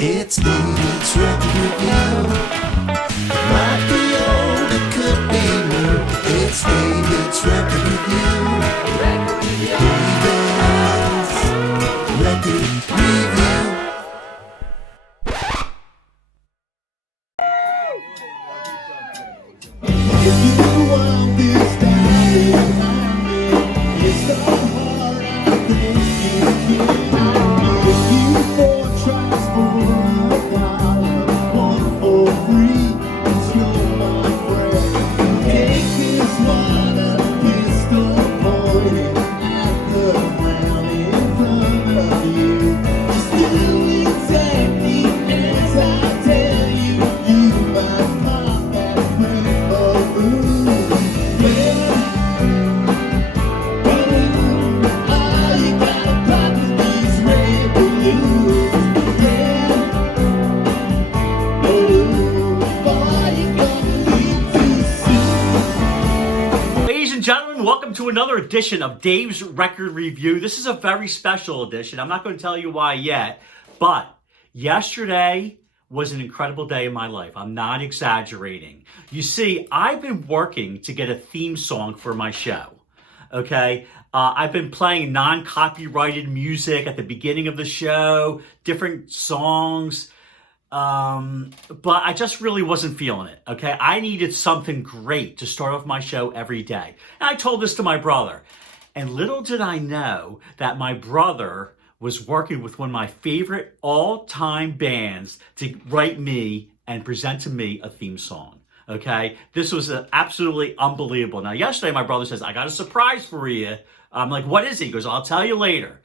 It's David's Record Review. It might be old, it could be new. It's David's Record Review. David's Record Review. If you want this time behind me, it's the heart I think you can. If you for tracks for $1, one for free, it's your my friend. Take this water, pistol pointing at the ground in front of you. Just do exactly as I tell you. You might pop that rainbow balloon. Yeah, balloon. All you gotta pop is these red balloons. Yeah, balloon. All you gonna need too soon. Ladies and gentlemen, welcome to another edition of Dave's Record Review. This is a very special edition. I'm not going to tell you why yet, but yesterday was an incredible day in my life. I'm not exaggerating. You see, I've been working to get a theme song for my show. Okay? I've been playing non-copyrighted music at the beginning of the show, different songs. But I just really wasn't feeling it, okay? I needed something great to start off my show every day. And I told this to my brother. And little did I know that my brother was working with one of my favorite all-time bands to write me and present to me a theme song, okay? This was absolutely unbelievable. Now, yesterday, my brother says, I got a surprise for you. I'm like, what is it? He goes, I'll tell you later.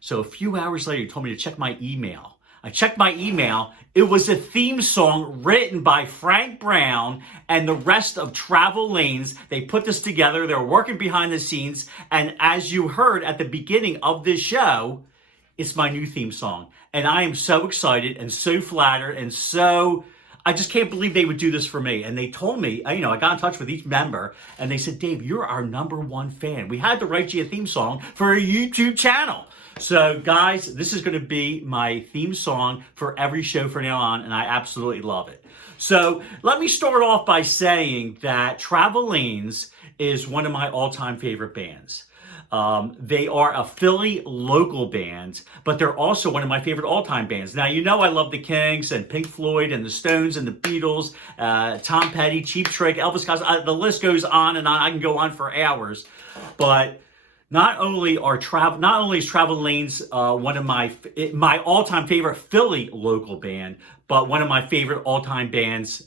So a few hours later, he told me to check my email. I checked my email. It was a theme song written by Frank Brown and the rest of Travel Lanes. They put this together. They were working behind the scenes. And as you heard at the beginning of this show, it's my new theme song. And I am so excited and so flattered and so... I just can't believe they would do this for me. And they told me, I got in touch with each member and they said, Dave, you're our #1 fan. We had to write you a theme song for a YouTube channel. So guys, this is going to be my theme song for every show from now on, and I absolutely love it. So let me start off by saying that Travel Lanes is one of my all-time favorite bands. They are a Philly local band, but they're also one of my favorite all-time bands. Now, you know I love the Kinks and Pink Floyd and the Stones and the Beatles, Tom Petty, Cheap Trick, Elvis Costello. The list goes on and on. I can go on for hours. But not only is Travel Lanes one of my all-time favorite Philly local band, but one of my favorite all-time bands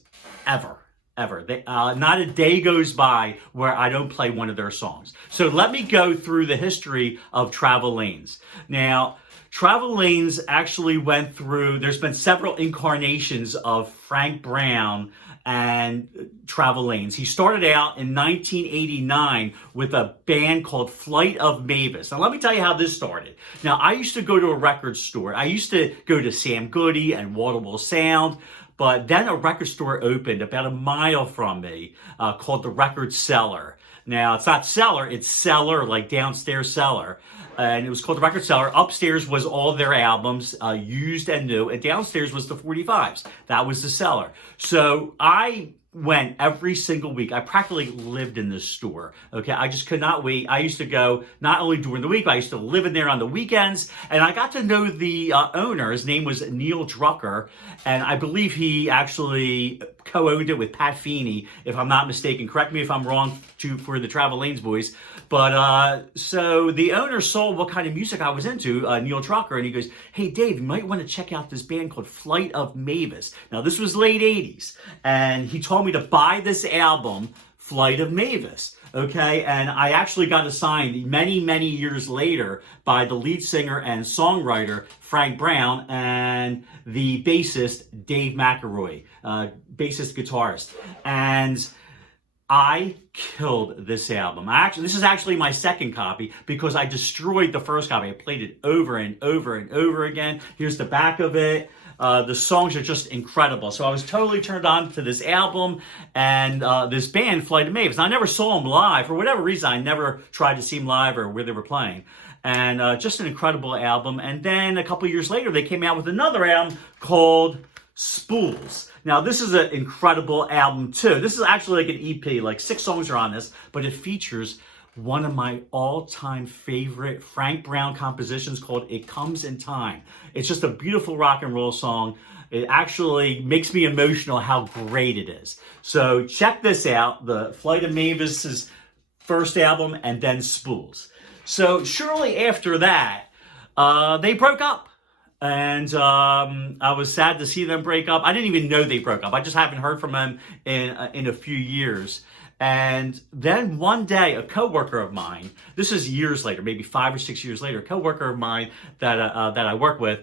ever. Not a day goes by where I don't play one of their songs. So let me go through the history of Travel Lanes. Now, Travel Lanes actually went through, there's been several incarnations of Frank Brown and Travel Lanes. He started out in 1989 with a band called Flight of Mavis. Now, let me tell you how this started. Now, I used to go to a record store. I used to go to Sam Goody and Waterville Sound. But then a record store opened about a mile from me called the Record Cellar. Now, it's not cellar, it's cellar, like downstairs cellar. And it was called the Record Cellar. Upstairs was all their albums, used and new. And downstairs was the 45s. That was the cellar. So I went every single week. I practically lived in this store. Okay, I just could not wait. I used to go not only during the week, but I used to live in there on the weekends. And I got to know the owner. His name was Neil Drucker, and I believe he actually co-owned it with Pat Feeney, if I'm not mistaken. Correct me if I'm wrong for the Travel Lanes boys. But so the owner saw what kind of music I was into, Neil Drucker, and he goes, hey, Dave, you might want to check out this band called Flight of Mavis. Now, this was late 80s, and he told me to buy this album, Flight of Mavis. Okay, and I actually got assigned many, many years later by the lead singer and songwriter Frank Brown and the bassist Dave McElroy, bassist guitarist. And I killed this album. This is actually my second copy because I destroyed the first copy. I played it over and over and over again. Here's the back of it. The songs are just incredible. So I was totally turned on to this album and this band, Flight of Mavis. I never saw them live. For whatever reason, I never tried to see them live or where they were playing. and just an incredible album. And then a couple years later, they came out with another album called Spools. Now, this is an incredible album, too. This is actually like an EP, like 6 songs are on this, but it features one of my all-time favorite Frank Brown compositions called It Comes in Time. It's just a beautiful rock and roll song. It actually makes me emotional how great it is. So check this out, the Flight of Mavis's first album, and then Spools. So shortly after that, they broke up. And I was sad to see them break up. I didn't even know they broke up. I just haven't heard from them in a few years. And then one day, a coworker of mine, this is years later, maybe 5 or 6 years later, a coworker of mine that I work with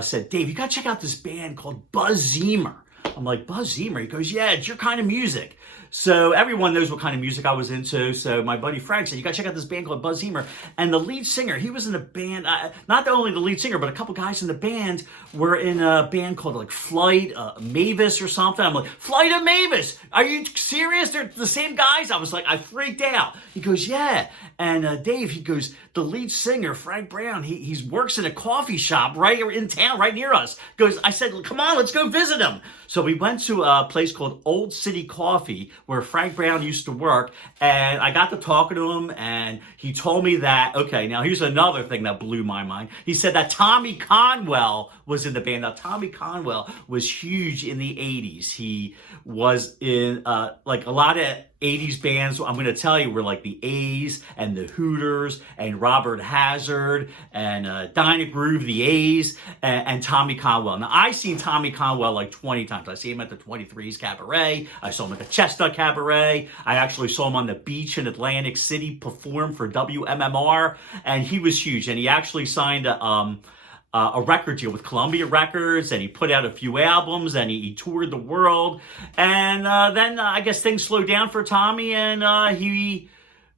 said, Dave, you got to check out this band called Buzzy Murr. I'm like, Buzzy Murr? He goes, yeah, it's your kind of music. So everyone knows what kind of music I was into. So my buddy Frank said, you got to check out this band called Buzzy Murr. And the lead singer, he was in a band, not only the lead singer, but a couple guys in the band were in a band called like Flight Mavis or something. I'm like, Flight of Mavis? Are you serious? They're the same guys? I was like, I freaked out. He goes, yeah. And Dave, he goes, the lead singer, Frank Brown, he works in a coffee shop right in town, right near us. Goes, I said, come on, let's go visit him. So we went to a place called Old City Coffee where Frank Brown used to work, and I got to talking to him, and he told me that, okay, now here's another thing that blew my mind. He said that Tommy Conwell was in the band. Now, Tommy Conwell was huge in the 80s. He was in, like, a lot of 80s bands, I'm going to tell you, were like the A's and the Hooters and Robert Hazard and Dinah Groove, the A's, and Tommy Conwell. Now, I've seen Tommy Conwell like 20 times. I see him at the 23's Cabaret. I saw him at the Chestnut Cabaret. I actually saw him on the beach in Atlantic City perform for WMMR, and he was huge. And he actually signed a record deal with Columbia Records, and he put out a few albums, and he toured the world. And then I guess things slowed down for Tommy, and he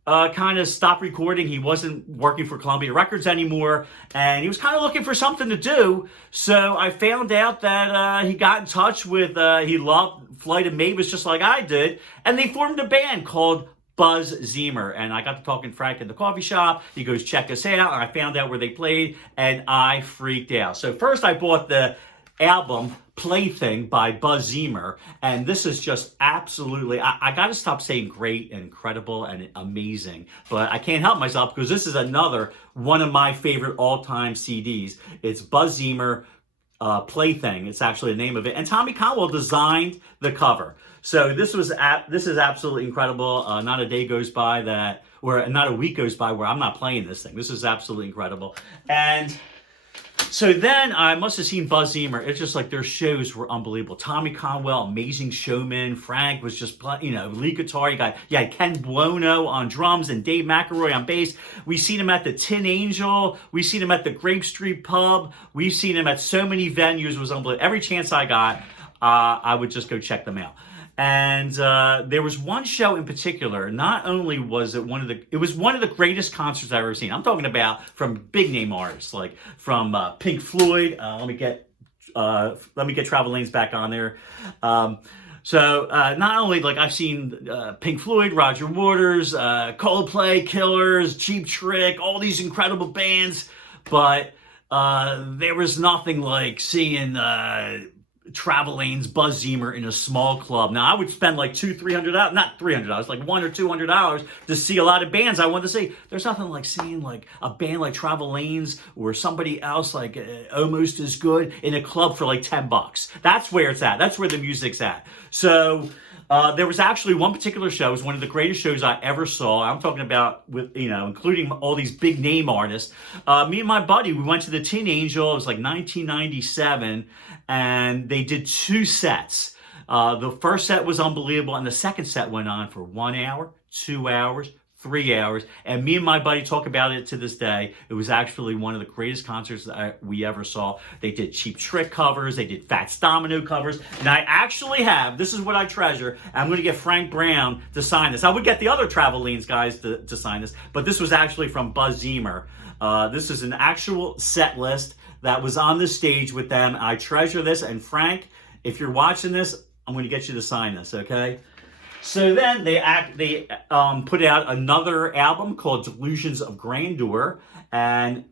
kind of stopped recording. He wasn't working for Columbia Records anymore, and he was kind of looking for something to do. So I found out that he got in touch with, he loved Flight of Mavis just like I did, and they formed a band called Buzzy Murr. And I got to talking to Frank in the coffee shop. He goes, check us out. And I found out where they played, and I freaked out. So first I bought the album Plaything by Buzzy Murr, and this is just absolutely, I got to stop saying great and incredible and amazing, but I can't help myself because this is another one of my favorite all-time CDs. It's Buzzy Murr Plaything. It's actually the name of it, and Tommy Conwell designed the cover. So this is absolutely incredible. Not a day goes by that, or not a week goes by where I'm not playing this thing. This is absolutely incredible. And so then I must have seen Buzzy Murr. It's just like their shows were unbelievable. Tommy Conwell, amazing showman. Frank was just, lead guitar. You had Ken Buono on drums and Dave McElroy on bass. We've seen him at the Tin Angel. We've seen him at the Grape Street Pub. We've seen him at so many venues. It was unbelievable. Every chance I got, I would just go check them out. And there was one show in particular. Not only was it it was one of the greatest concerts I've ever seen. I'm talking about from big name artists, like from Pink Floyd. Let me get Travel Lanes back on there. So not only like I've seen Pink Floyd, Roger Waters, Coldplay, Killers, Cheap Trick, all these incredible bands, but there was nothing like seeing Travel Lane's Buzzy Murr in a small club. Now I would spend like $200-$300, not $300, like $100 or $200 to see a lot of bands I want to see. There's nothing like seeing like a band like Travel Lane's or somebody else like almost as good in a club for like $10. That's where it's at. That's where the music's at. So there was actually one particular show. It was one of the greatest shows I ever saw. I'm talking about with, including all these big name artists. Me and my buddy, we went to the Tin Angel. It was like 1997, and they did 2 sets. The first set was unbelievable, and the second set went on for 1 hour, 2 hours, 3 hours, and me and my buddy talk about it to this day. It was actually one of the greatest concerts that we ever saw. They did Cheap Trick covers, they did Fats Domino covers, and I actually have, this is what I treasure, I'm going to get Frank Brown to sign this. I would get the other Travel Lanes guys to sign this, but this was actually from Buzzy Murr. This is an actual set list that was on the stage with them. I treasure this, and Frank, if you're watching this, I'm going to get you to sign this, okay? So then they put out another album called Delusions of Grandeur, and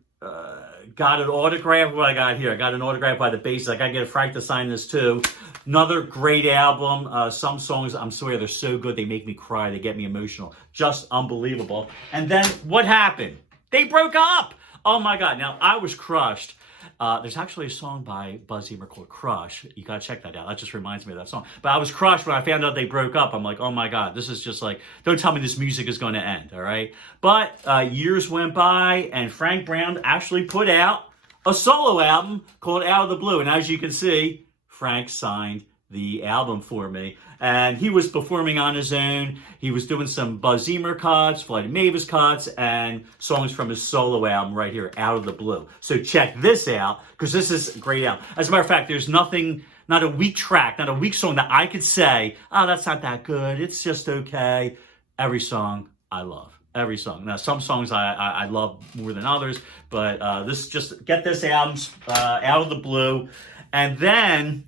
got an autograph. What I got here? I got an autograph by the bassist. I gotta get Frank to sign this too. Another great album. Some songs, I'm sorry, they're so good they make me cry. They get me emotional. Just unbelievable. And then what happened? They broke up. Oh my God! Now I was crushed. There's actually a song by Buzzy Murr called Crush. You gotta check that out. That just reminds me of that song. But I was crushed when I found out they broke up. I'm like, oh my God, this is just like, don't tell me this music is going to end, all right? But years went by, and Frank Brown actually put out a solo album called Out of the Blue. And as you can see, Frank signed the album for me. And he was performing on his own. He was doing some Buzzy Murr cuts, Flight of Mavis cuts, and songs from his solo album right here, Out of the Blue. So check this out, because this is a great album. As a matter of fact, there's nothing, not a weak track, not a weak song that I could say, oh, that's not that good, it's just okay. Every song I love. Every song. Now, some songs I love more than others, but this, just get this album, Out of the Blue. And then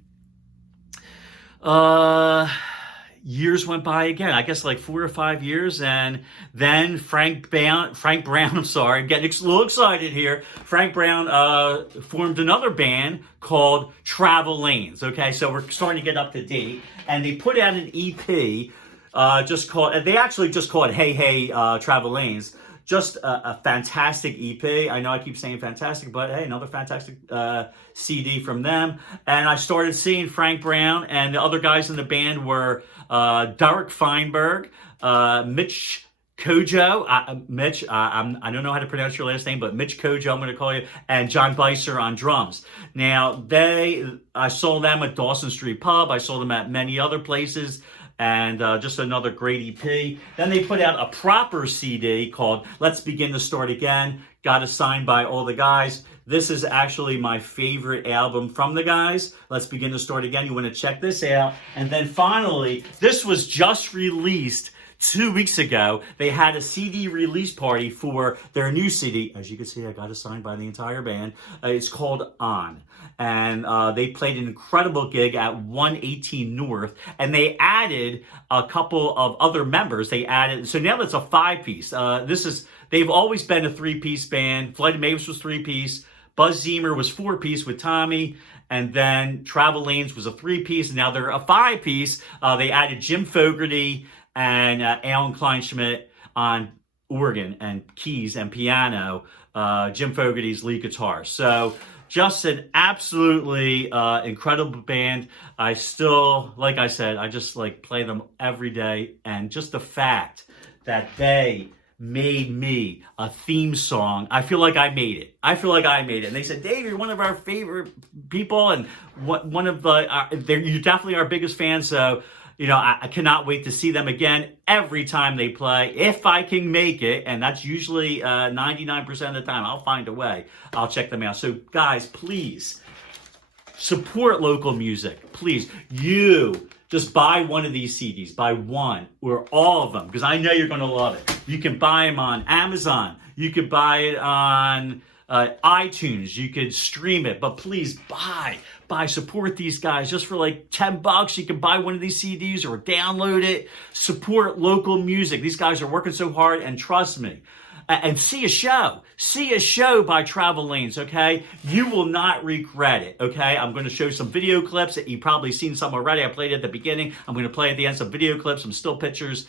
years went by again. I guess like 4 or 5 years, and then Frank Brown. I'm sorry, I'm getting a little excited here. Frank Brown formed another band called Travel Lanes. Okay, so we're starting to get up to date, and they put out an EP, just called. They actually just called it Hey Hey Travel Lanes. Just a fantastic EP. I know I keep saying fantastic, but hey, another fantastic CD from them. And I started seeing Frank Brown, and the other guys in the band were Derek Feinberg, Mitch Kojo, I don't know how to pronounce your last name, but Mitch Kojo, I'm going to call you, and John Beiser on drums. Now, I saw them at Dawson Street Pub. I saw them at many other places. And just another great EP. Then they put out a proper CD called Let's Begin to Start Again. Got it signed by all the guys. This is actually my favorite album from the guys. Let's Begin to Start Again. You want to check this out. And then finally, this was just released 2 weeks ago. They had a CD release party for their new CD. As you can see, I got it signed by the entire band. It's called On. And they played an incredible gig at 118 North. And they added a couple of other members. So now it's a 5-piece. They've always been a 3-piece band. Flight of Mavis was 3-piece. Buzzy Murr was 4-piece with Tommy. And then Travel Lanes was a 3-piece. And now they're a 5-piece. They added Jim Fogarty and Alan Kleinschmidt on organ and keys and piano, Jim Fogarty's lead guitar. So just an absolutely incredible band. I still, like I said, I just like play them every day. And just the fact that they made me a theme song, I feel like I made it. And they said, Dave, you're one of our favorite people, and one of you definitely our biggest fan. So, you know, I cannot wait to see them again every time they play. If I can make it, and that's usually 99% of the time, I'll find a way. I'll check them out. So, guys, please support local music. Please, you just buy one of these CDs. Buy one or all of them, because I know you're going to love it. You can buy them on Amazon. You could buy it on iTunes. You could stream it, but please buy, support these guys. Just for like $10, you can buy one of these CDs or download it. Support local music. These guys are working so hard, and trust me. And see a show by Travel Lanes, okay? You will not regret it, okay? I'm going to show some video clips that you've probably seen some already. I played at the beginning. I'm going to play at the end some video clips, some still pictures.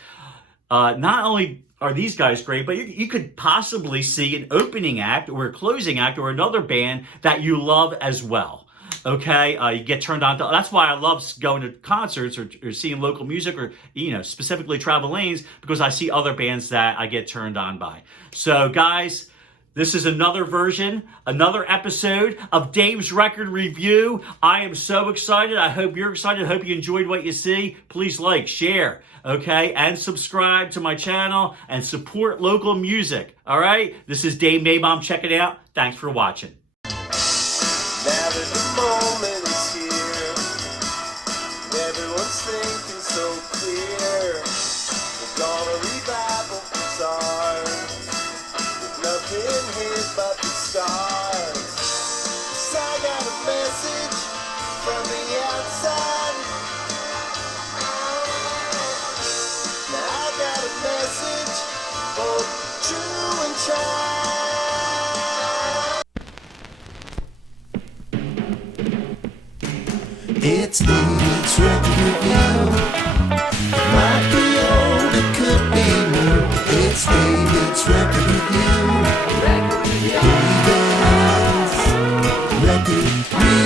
Not only are these guys great, but you could possibly see an opening act or a closing act or another band that you love as well. Okay, you get turned on to. That's why I love going to concerts or seeing local music, or specifically Travel Lanes, because I see other bands that I get turned on by. So guys, this is another version, another episode of Dave's Record Review. I am so excited. I hope you're excited. I hope you enjoyed what you see. Please like, share, okay, and subscribe to my channel and support local music. All right, this is Dave Maybom. Check it out. Thanks for watching. Now that the moment is here, everyone's thinking so clear. We're gonna revival stars, with nothing hid but the stars. 'Cause I got a message from the outside. It's David's record review. Might be old, it could be new. It's David's record review. David's record review.